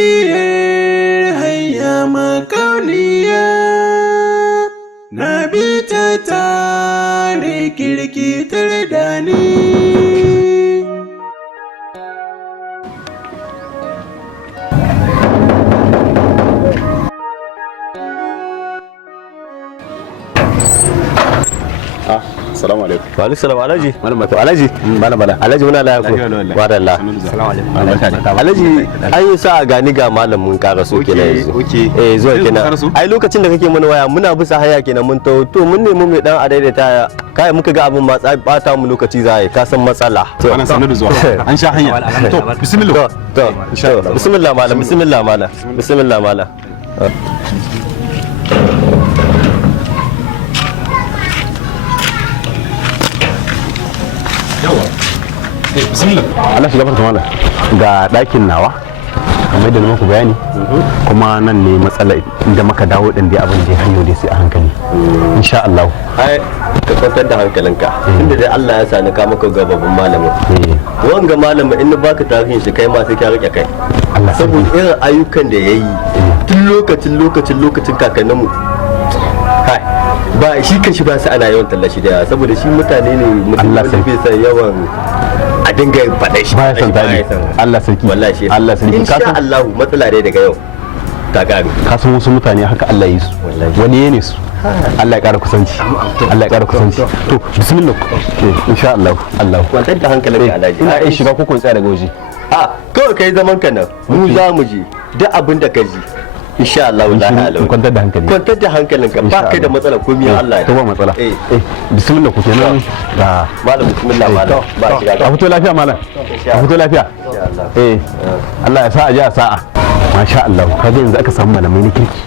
Makauniyar hayya makauniya, na bi ta tare kirkitar da ni. Assalamu alaikum. Wa alaikum salam Alhaji. Malam Alhaji muna da yaku. Wa da Allah. Assalamu alaikum. Alhaji an yi sa gani ga malamin karaso kenan yanzu. Zuwa kenan. Ai lokacin da kake mana waya muna bisa haya kenan mun to mun nemi mai dan adaidaita kai muka ga abin matsa bata mu lokaci zai ka san matsala. To ana sanar da zuwa. An sha hanya. To bismillah. Bismillah malam. Bismillah malam. Bismillah. Allah shiga farka mana ga ɗakin nawa kamar da na muku bayani kuma nan ne matsala inda maka dawo din dai abin da hanyo dai sai a hankali insha Allah. Ai ka kwantar da hankalinka inda dai Allah ya sani ka maka ga babban malamin wanga malamin in baka tarihin shi kai ma sai ka rike kai saboda irin ayyukan da yayi tun lokacin kakanninmu kai ba shi kan shi ba sai ana yawan tallashi da saboda shi mutane ne mutum da bai san yawan a dinga faɗa shi ba san tani Allah sarki wallahi Allah sarki insha Allah matsala dai daga yau ka gane ka san wasu mutane haka Allah ya yi su wani ne su Allah ya ƙara kusanci to bismillah insha Allah kwantar da hankalinka Alhaji ina iya shiga ko kun tsaya daga waje kawai kai zaman ka nan mu za mu je duk abin da ka ji insha Allah kwantar da hankalinka ba kai da matsala komai Allah ya to ba matsala bismillah ku kenan ga malam bismillah malam ba shiga a fito lafiya malam a fito lafiya Allah ya sa a ji a sa'a masha Allah kaga yanzu aka samu malamai na kirki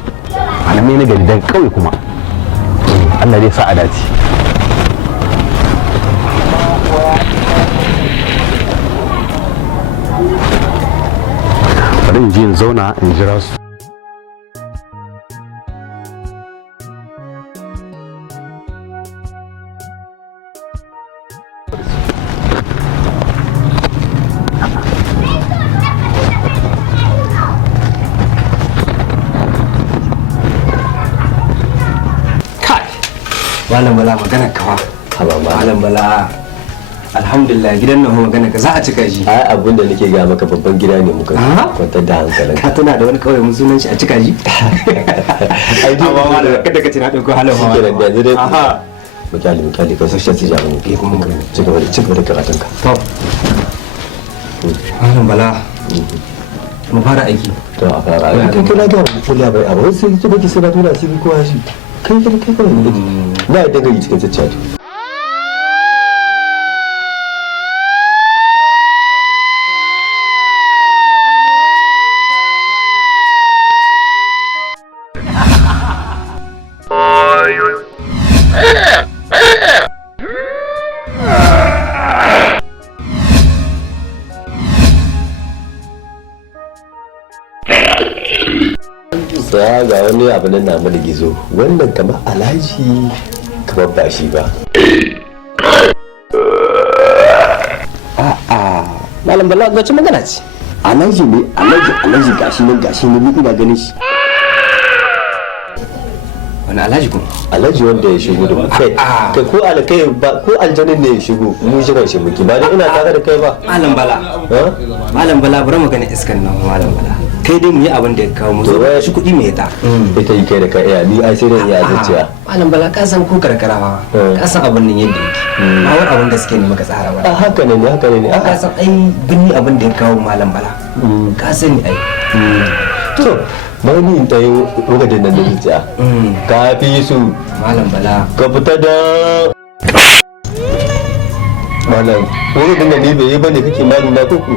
malamai na gari daga kauye kuma Allah zai sa a dace bari in ji in zauna in jira su Malam Bala magana kawa. Malam Bala alhamdulillah gidan nan magana ka za a cika shi. Ai abin da nake ga maka babban gida ne muka kwantar da hankalin. Ka tana da wani kawai mun sunan shi a cika shi. Ai dai ba malam kada ka tana dauko halin hawa. Shikenan yanzu dai. Misali ka sashen su jami'in ke kuma ci gaba da karatun ka. To. Malam Bala mu fara aiki. To a fara aiki. Kai na ga ko labai a wai sai kike sai na tura shi ko shi. Kai ne ba ya daga cikin chat sa ga wani abu nan na mana gizo wannan kamar Alhaji kamar ba shi ba Malam Bala ga ci magana ce. Alhaji ne Alhaji gashi ne ina ganin shi wani alhaji kuma alhaji wanda ya shigo da kai ko alkai ba ko aljanin ne ya shigo mu jiran shi muke ba dan ina tare da kai ba malam bala bari magana iskan nan malam bala kai dai mu yi abin da ya kawo mu zo shi kuɗi me ta ita yi kai da kai ni ai sai dai ya zuciya malam bala ka san ko karkara ma ka san abin nan yadda yake ba wani abin gaske ne maka tsara ba haka ne ka san ai binni abin da ya kawo malam bala ka sani ai to bai ni ta yi rugadin nan da zuciya ka fi su malam bala ka fita da malam rugadin nan ne bai yi bane kake mani na kuku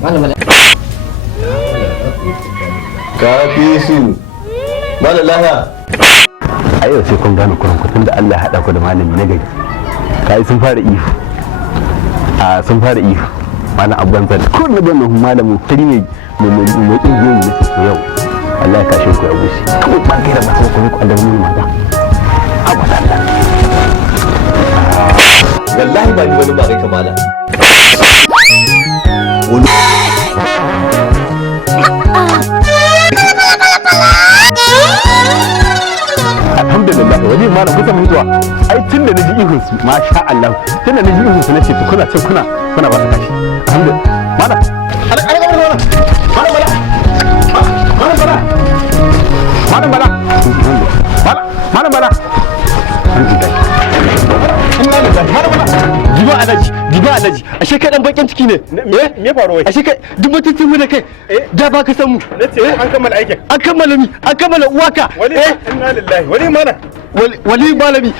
malam bala ka fi su malam laha a yau sai kun gane kuran da Allah ya haɗa ku da malami na gari kai sun fara ihu sun fara ihu malam abban zan ko na ban malamin kari ne mai ingiyoyi ne su yau Allah ya kashe ku ya gushi kawai ba kai da ba ku ku da mun mata abada wallahi ba ni wani ba kai kamala alhamdulillah wani malam kusa mutuwa ai tun da naji ihun su masha Allah tun da naji ihun su nace to kuna can kuna ba ta kashi alhamdulillah malam Giba alaji ashe kai dan bakin ciki ne me faru wai ashe kai duk mutuntun mu da kai da ba ka san mu nace an kammala aikin an kammala uwaka wali inna lillahi wali malami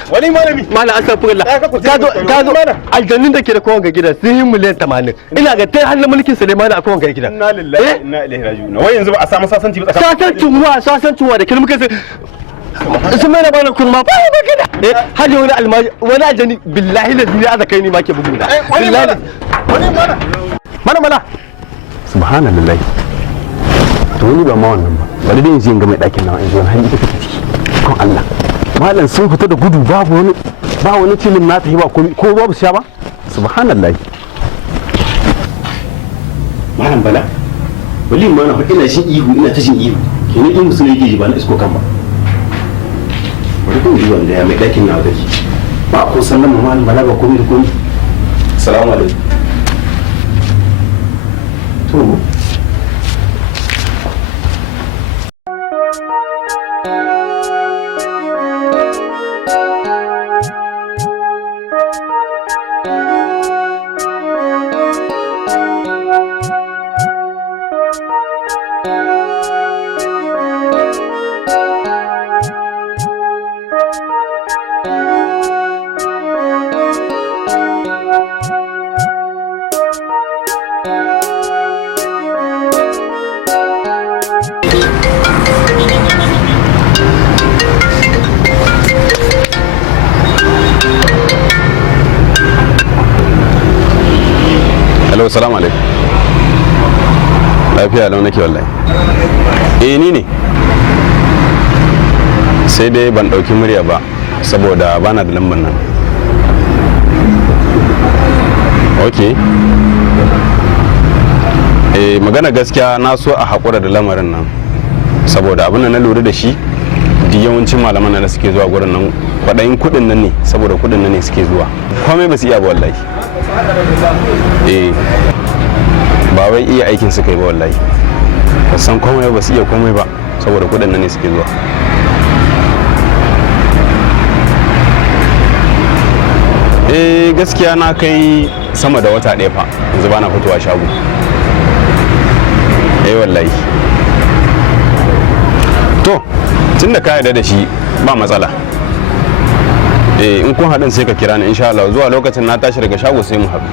mala asafurullah ka zo aljannin da ke da kowanne gidan sun yi miliyan 80 ina ga tai hannun mulkin Suleiman a kowanne gidan inna lillahi inna ilaihi raji'un wai yanzu ba a samu sasanci ba tsakanin sasancin wa da kin muka sun mai da bana kurma ba ya magana hajji wani aljani billahi da duniya aka kai ni ma ke bugu da billahi mana subhanallahi to ni ba ma wannan ba bari dai in ga mai dakin nan in zo har ita take ciki kon Allah malam sun fita da gudu ba wani tilin na ta yi ba ko babu sha ba subhanallahi malam bala wali mana fa ina shin ihu ina ta shin ihu kenan in musulmi yake ji ba na isko kan ba rukun wanda ya mai ɗakin na gaji ba ko sannan mu malam bala ba komai da komai assalamu alaikum to Assalamu alaikum. Lafiya lau nake wallahi. Ni ne. Sai dai ban dauki murya ba saboda bana da lambar nan. Okay. Magana gaskiya na so a haƙura da lamarin nan saboda abin da na lura da shi duk yawancin malaman da suke zuwa gurin nan kwaɗayin kuɗin nan ne saboda kuɗin nan ne suke zuwa. Komai ba su iya ba wallahi. Ba wai iya aikin suka yi ba wallahi ba san komai ba su iya komai ba saboda kudin nan ne suke zuwa gaskiya na kai sama da wata ɗaya fa yanzu ba na fitowa shago wallahi to tun da ka yarda da shi ba matsala in kun haɗin sai ka kira ni insha Allah zuwa lokacin na tashi daga shago sai mu haɗu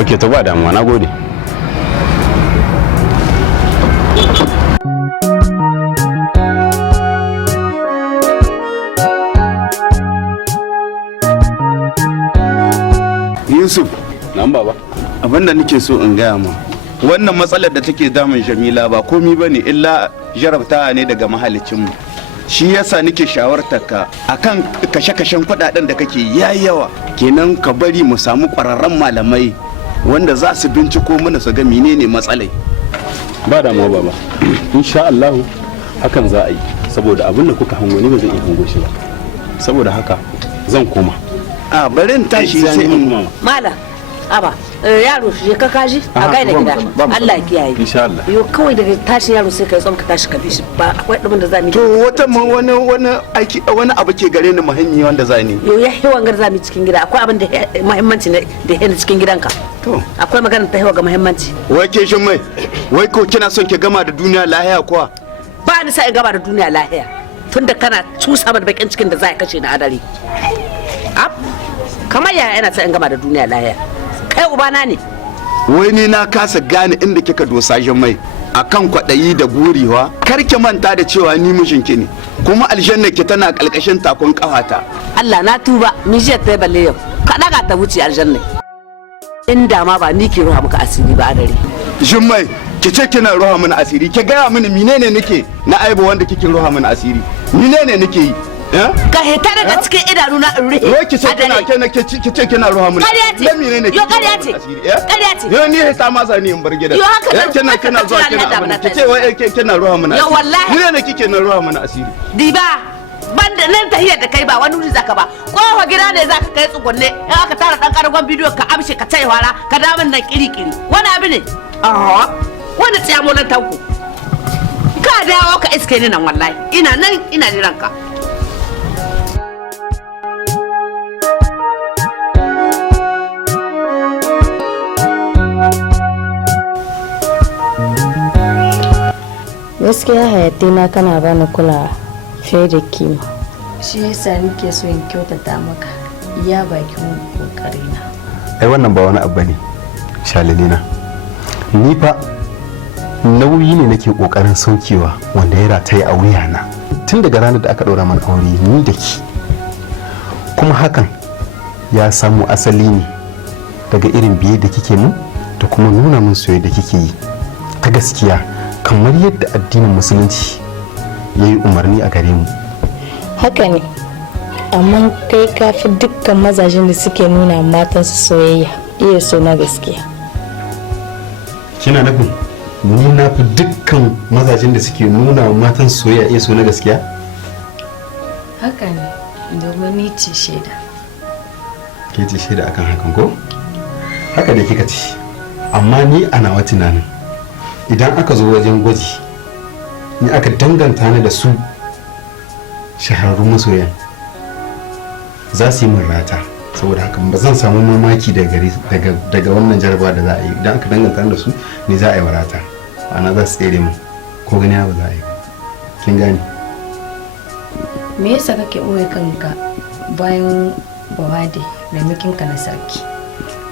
ok to ba damuwa na gode Yusuf nan baba abinda nake so in gaya ma wannan matsalar da take damun Jamila ba komi bane illa jarabta ne daga mahalicinmu shi yasa nake shawartar ka akan kashe-kashen kudaden da kake yayi yawa kenan ka bari mu samu kwararren malamai wanda za su binciko mana su ga menene matsalai. ba damuwa baba, insha Allah hakan za a yi, saboda abin da kuka hango ni ba zai iya hango shi ba, saboda haka zan koma. A bari in tashi sai in Malam, aba, yaro shi ka kaji a gaida gida. Allah ya kiyaye. Insha Allah. Yo kawai daga tashi yaro sai kai ka tashi ka bi shi ba akwai dubin da za mu. to wata wani abu ke gare ni muhimmi wanda za ni. Yo ya hewan gar za mu cikin gida akwai abin da muhimmanci ne da yana cikin gidanka. To Akwai magana ta hewa ga muhimmanci. wai ke shin mai wai ko kina son ki gama da duniya lahiya kuwa? Ba ni sa in gaba da duniya lahiya. Tunda kana cusa da bakin cikin da za ka kashe na adari. Ab kamar yaya yana sa in gama da duniya lahiya. Kai ubana ne. Wai ni na kasa gane inda kika dosa shin mai akan kwaɗayi da buriwa, kar ki manta da cewa ni mijinki ne kuma aljanna ki tana kalkashin takon kafata. Allah na tuba mijiyar ta balle yau. Ka daga ta wuce aljanna. Inda ma ba ni ke ruha muka asiri ba a dare. Shin mai ki ce kina ruha mana asiri, ki gaya mini menene nake na aibu wanda kike ruha mana asiri, menene nake yi? Ka hita daga cikin idanu na in rihe Wai ki ce ki ce kina ruha mana Ƙarya ce. dan menene Yo, ƙarya ce. Ƙarya ce. Yo ni hita ma sani in bar gidan. Yo, haka nan, kina haka kina nan zuwa tunani kina da abin mana ki ce wai kina ruha mana Yo, asiri. wallahi. Menene kike na ruha mana asiri? Diba banda nan tahiyar da kai ba wani wuri zaka ba kowa gida ne zaka kai tsugunne in aka tara dan karagon bidiyo ka amshe ka tai wara ka damin nan kiri-kiri wani abu ne wani tsiyamo nan tanku ka dawo ka iske ni nan wallahi ina nan ina jiran ka. Gaskiya hayatina kana bani kulawa fiye da kima. Shi yasa nake so in kyautata maka iya bakin kokarina. ai wannan ba wani abu ne shalilina, ni fa nauyi ne nake kokarin saukewa wanda ya rataye a wuyana tun daga ranar da aka ɗora mana aure ni da ki, kuma hakan ya samu asali ne daga irin biye da kike mun da kuma nuna min soyayya da kike yi ta gaskiya kamar yadda addinin musulunci ya yi umarni a gare mu. Haka ne, amma kai kafi dukkan mazajen da suke nuna matansu soyayya iya so na gaskiya. Kina nufin ni na fi dukkan mazajen da suke nuna wa matan soyayya iya so na gaskiya? Haka ne, domin ni ce shaida. Ke ce shaida akan hakan ko? Haka da kika ce, amma ni a nawa tunanin idan aka zo wajen gwaji ni aka danganta ni da su shahararrun masoyan za su yi min rata, saboda haka ba zan samu mamaki daga wannan jarabawa da za a yi idan aka danganta ni da su ne za a yi rata, ana za su tsere mu ko gani ba za a yi. Kin gane? Me yasa kake ɓoye kanka bayan bawade maimakon ka na sarki?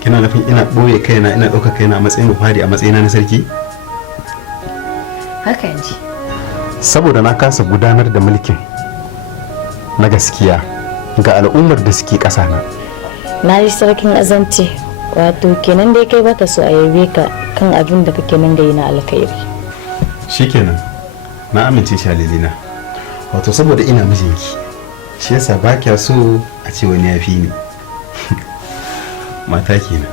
Kina nufin ina ɓoye kaina ina ɗaukar kaina a matsayin bufadi a matsayina na sarki? Haka ji. Saboda na kasa gudanar da mulkin na gaskiya ga al'ummar da suke ƙasa na. Na yi sarkin azanci, wato kenan dai kai baka so a yabe ka kan abin da kake nan gayi na alkhairi. Shikenan na amince shalilina, wato saboda ina mijinki shi yasa ba kya so a ce wani ya fi ni. Mata kenan.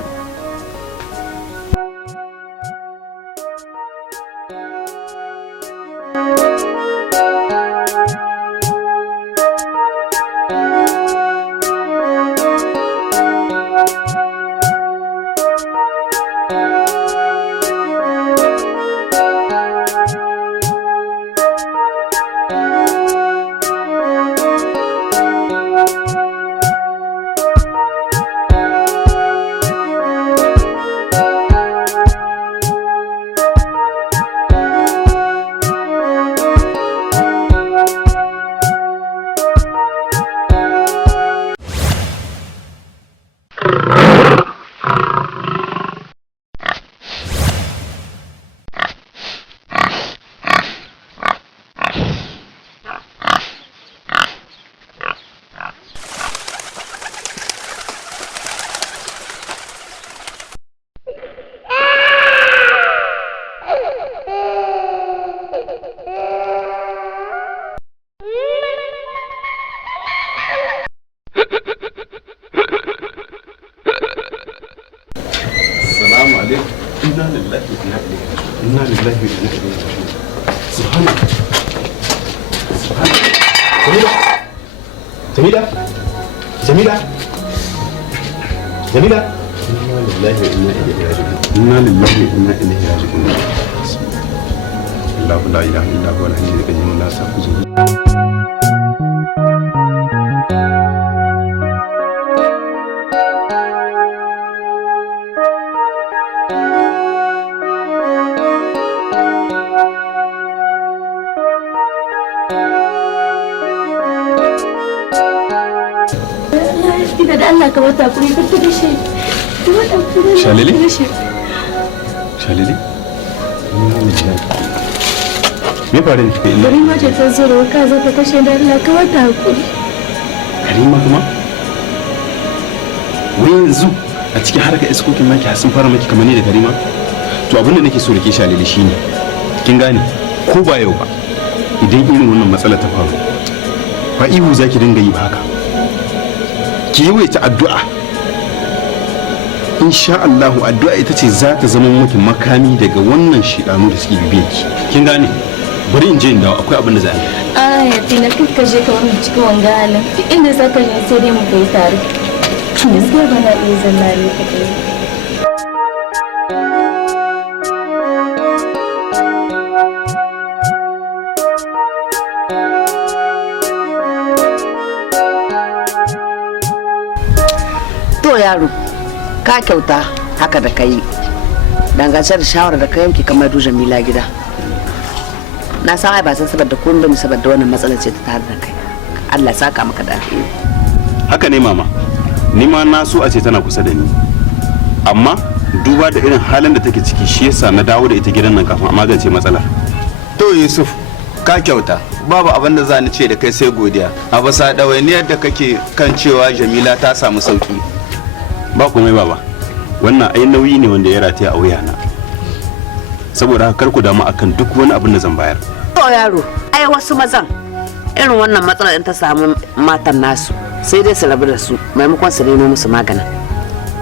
lillahi wa inna ilaihi raji'un. Inna lillahi wa inna ilaihi raji'un. Subhanallah. Jamila. Jamila. Jamila. Inna lillahi wa inna ilaihi raji'un. Inna lillahi wa inna ilaihi raji'un. Allahu la ilaha illa huwa al-hayyul qayyum la ta'khudhuhu. Allah ka wata kuri ka tafi shi. Shalili? Shalili? Me faru ne? Karima ce ta zo da waka za ta kashe da Allah ka wata hakuri. Karima kuma? Wai yanzu a cikin harkar iskokin maki sun fara maki kamar ne da Karima? To abin da nake so da ke Shalili shine kin gane ko ba yau ba idan irin wannan matsala ta faru ba ihu zaki dinga yi ba haka. Ki yawaita addu'a. Insha Allahu addu'a ita ce za ta zama miki makami daga wannan shidanu da suke bibiye ki. Kin gane? Bari in je in dawo akwai abin da za a yi. Ya tina kuka je ka wannan cikin wanga halin. Duk inda za ka je sai dai mu kai tare. Gaskiya ba na iya zalla ne ka kai. Yaro ka kyauta haka da kai dangance da shawarar da ka yanke kamar du Jamila gida. Na san ai ba san saboda kun bane saboda wannan matsalar ce ta tare da kai. Allah ya saka maka da alheri. Haka ne mama, ni ma na so a ce tana kusa da ni, amma duba da irin halin da take ciki shi yasa na dawo da ita gidan nan kafin a magance matsalar. To Yusuf ka kyauta, babu abin da za ni ce da kai sai godiya a bisa ɗawainiyar da kake kan cewa Jamila ta samu sauki. Ba komai baba, wannan ai nauyi ne wanda ya rataya a wuyana, saboda haka kar ku damu akan duk wani abin da zan bayar. To yaro, ai wasu mazan irin wannan matsalar in ta samu matan nasu sai dai su rabu da su maimakon su nemo musu magana.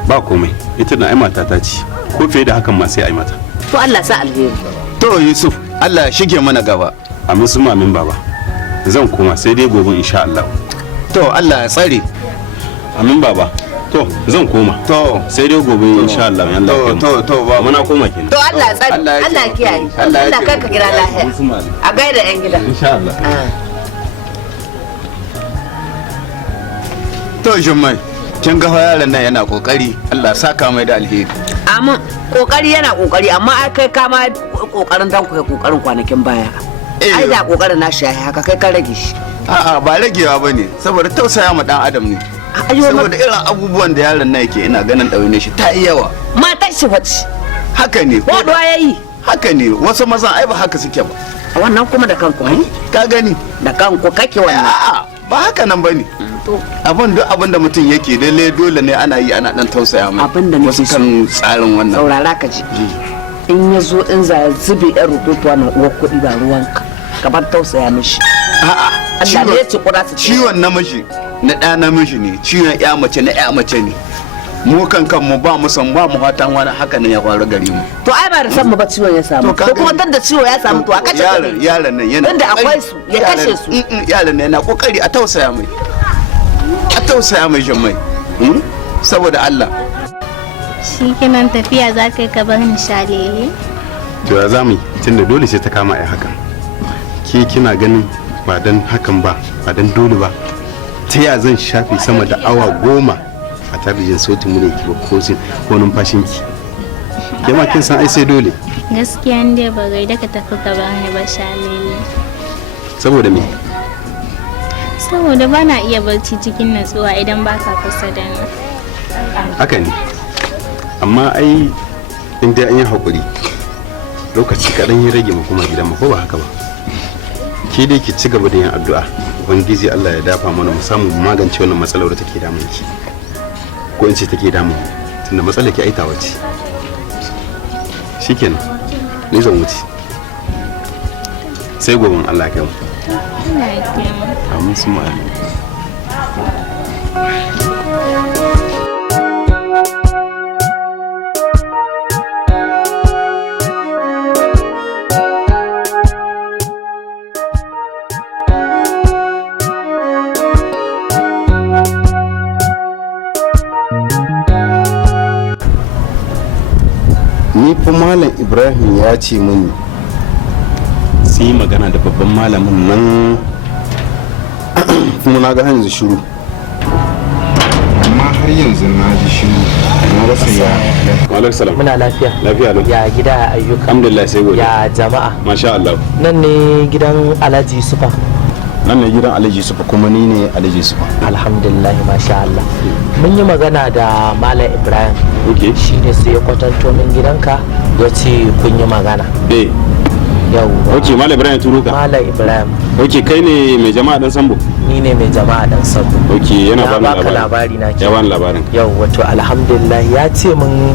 Ba komai, ita na ai matata ce, ko fiye da hakan ma sai ai mata. To Allah sa alheri. To Yusuf, Allah ya shige mana gaba. Amin sun amin baba, zan koma sai dai gobe insha Allah. To Allah ya tsare. Amin baba. To zan koma. To sai dai gobe insha Allah. To ba muna koma kenan. To Allah ya tsare, Allah ya kiyaye. Allah kai ka gida lafiya. A gaida yan gida. Insha Allah. To Jummai, kin ga yaron nan yana kokari, Allah saka mai da alheri. Amma kokari yana kokari amma ai kai ka ma kokarin dan ku kokarin kwanakin baya. Ai da kokarin nashi yayi haka kai ka rage shi. A'a ba ragewa bane saboda tausaya ma dan adam ne. Saboda irin abubuwan da yaron nan yake ina ganin ɗaune shi ta yi yawa. Matar shi wace? Haka ne. Waɗuwa ya yi? Haka ne, wasu mazan ai ba haka suke ba. Wannan kuma da kanku ne? Ka gani? Da kanku kake wannan? A'a ba haka nan bane. Abin duk abin da mutum yake lalle dole ne ana yi ana dan tausaya mai. Abin da wasu kan tsarin wannan. Saurara ka ji. In ya zo in za zube ɗan rubutuwa na uwar kuɗi ba ruwanka. Ka bar tausaya mishi. A'a. Allah ne ya ce kura su ciwon namiji na ɗa namiji ne, ciwon ya mace na ya mace ne. Mu kanmu ba mu san ba mu fatan wani haka ne ya faru gare mu. To ai ba da san mu ba ciwon ya samu. To kuma tunda ciwo ya samu to a kace yaron nan yana. Tunda akwai su ya kashe su. Yaron nan yana kokari a tausaya mai. A tausaya mai Jummai. Saboda Allah. Shi kenan tafiya za ka yi ka bar ni Shalili? To ya zamu tunda dole sai ta kama ai hakan. Ke kina ganin ba dan hakan ba, ba dan dole ba. Ta ya zan shafe sama da awa 10 a tare da jin sautin mu ne ki ba ko numfashin ki. Ke ma kin san ai sai dole. Gaskiya ne ba gaida ka tafi ka bar ni ba Shalili. Saboda me? Saboda ba na iya barci cikin natsuwa idan ba ka kusa da ni. Haka ne. Amma ai in dai an yi haƙuri lokaci kaɗan ya rage mu kuma gidan mu ko ba haka ba. Ke dai ki ci gaba da yin addu'a ubangiji Allah ya dafa mana mu samu magance wannan matsalar da take damun ki ko in ce take damun tunda matsalar ki aitawa ce shikenan ni zan wuce sai gobe Allah ya kai mu amin suma kuma malam Ibrahim ya ce mini sai magana da babban malamin nan kuma na ga yanzu shiru, amma har yanzu na ji shiru na rasa ya. Alaikum salam. Muna lafiya. Lafiya lau. Ya gida ya ayyuka. Alhamdulillah sai gode. Ya jama'a. Masha Allah. Nan ne gidan Alhaji Yusufa. Nan ne gidan Alhaji Yusufa kuma ni ne Alhaji Yusufa. Alhamdulillah masha Allah. Mun yi magana da Malam Ibrahim. Okay. Shi ne sai ya kwatanto min gidanka ya ce kun yi magana. Eh. Yawwa. Okay, Malam Ibrahim turo ka. Malam Ibrahim. Okay, kai ne mai jama'a dan Sambo. Ni ne mai jama'a dan Sambo. Okay, yana Ya bani baka labari na ke. Ya bani labarin. Yau wato alhamdulillah ya ce min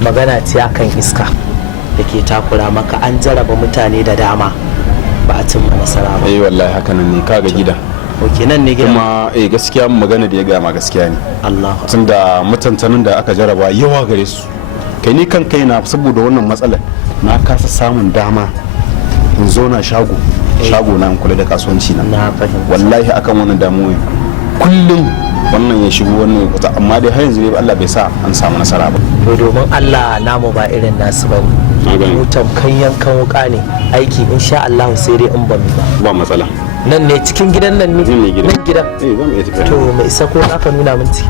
magana ce akan iska da ke takura maka, an jaraba mutane da dama ba a cimma nasara ba. Wallahi haka nan ne kaga gida. Ok, nan ne gida. Kuma gaskiya magana da ya gama gaskiya ne. Allah. Tunda mutantanin da aka jaraba yawa gare su. Kai ni kan kaina saboda wannan matsalar na kasa samun dama in zo na shago na in kula da kasuwanci na. Na fahimta. Wallahi akan wannan damuwa kullum wannan ya shigo wannan ya kuta, amma dai har yanzu dai Allah bai sa an samu nasara ba. To domin Allah namu ba irin nasu bane. Mu tamkan yankan wuka ne, aiki insha Allah sai dai in ba mu ba. Ba matsala. Nan ne cikin gidan nan ne? Nan ne gidan. Nan gidan. Zan iya tafiya. To mai isa ko aka nuna min ciki.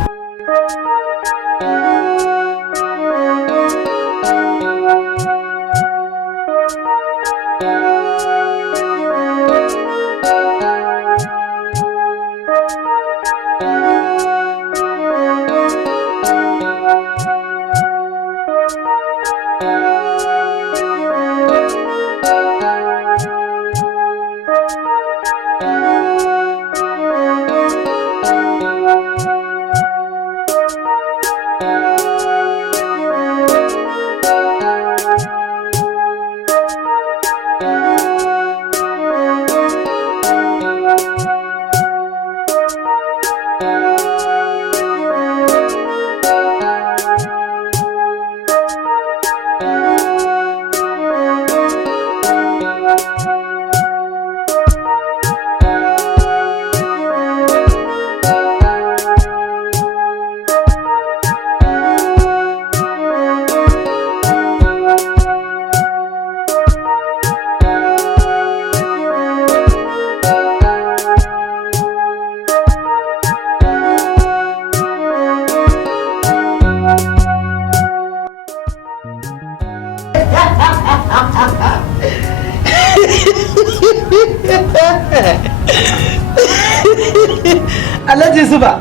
Alhaji Zuba.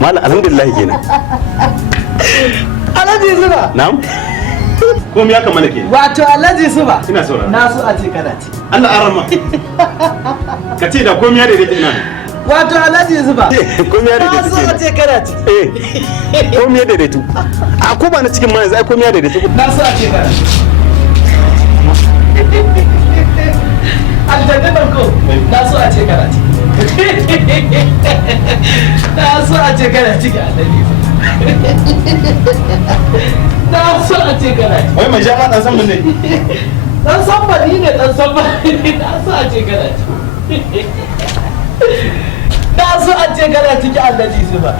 Malam alhamdulillah kenan. Alhaji Zuba. Na'am. Ko me ya kamala ke? Wato Alhaji Zuba. Ina saurara. Na so a ce kana ci. Allah an rama. Ka ce da komai ya daidaita ina. Wato Alhaji Zuba. Komai ya daidaita. Na so a ce kana ci. Komai ya daidaitu. A ko ba na cikin ma yanzu ai komai ya daidaitu. Na so a ce kana ci. Aljannan ko. Na so a ce kana ci. Na so a ce kana ci ga Alhaji Zuba. Na so a ce kana ci. Wai mai jama dan san mun ne. Dan san ba ni ne dan san ba. Na so a ce kana ci. Na so a ce kana ciki Alhaji Zuba.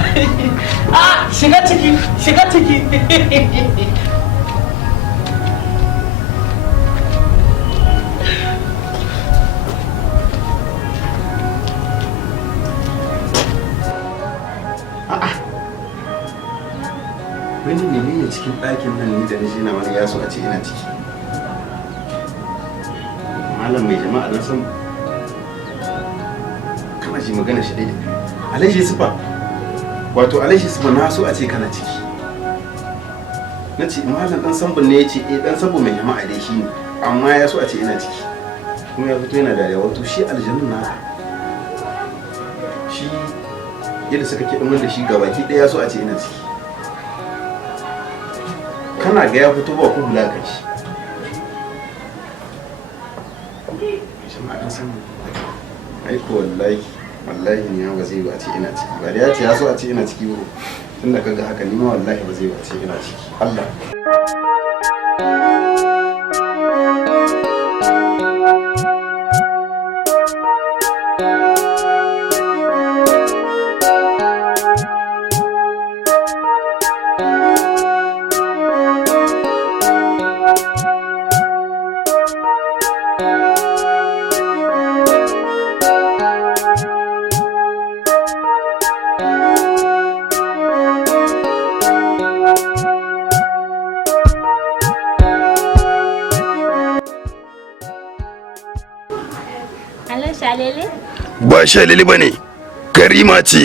Ah, shiga ciki, shiga ciki. Wani ne cikin ɗakin nan ni da nishi na wani ya so a ce ina ciki. Malam mai jama'a na san kana ji magana shi daidai. Alhaji Yusufa, wato Alhaji Yusufa na so a ce kana ciki. Na ce malam dan sambun ne ya ce dan sambun mai jama'a dai shi ne, amma ya so a ce ina ciki. Kuma ya fito yana dariya, wato shi aljanun na shi yadda suka kiɗin da shi gabaki ɗaya ya so a ce ina ciki. Kana ga ya fito ba ku bulaka shi. Aiko wallahi ni ba zai ba ce ina ciki ba da ya ce ya so a ce ina ciki ba tunda kaga haka ni ma wallahi ba zai ba ce ina ciki Allah. Alo Shalele? Ba Shalele ba ne, Karima ce.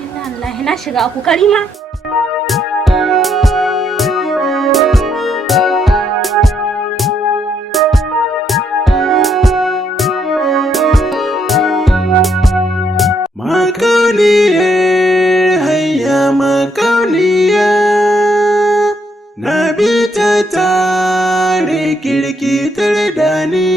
Inna Allah na shiga aku Karima. Makauniye, hayya makauniya, na bi ta tare kirkitar da ni.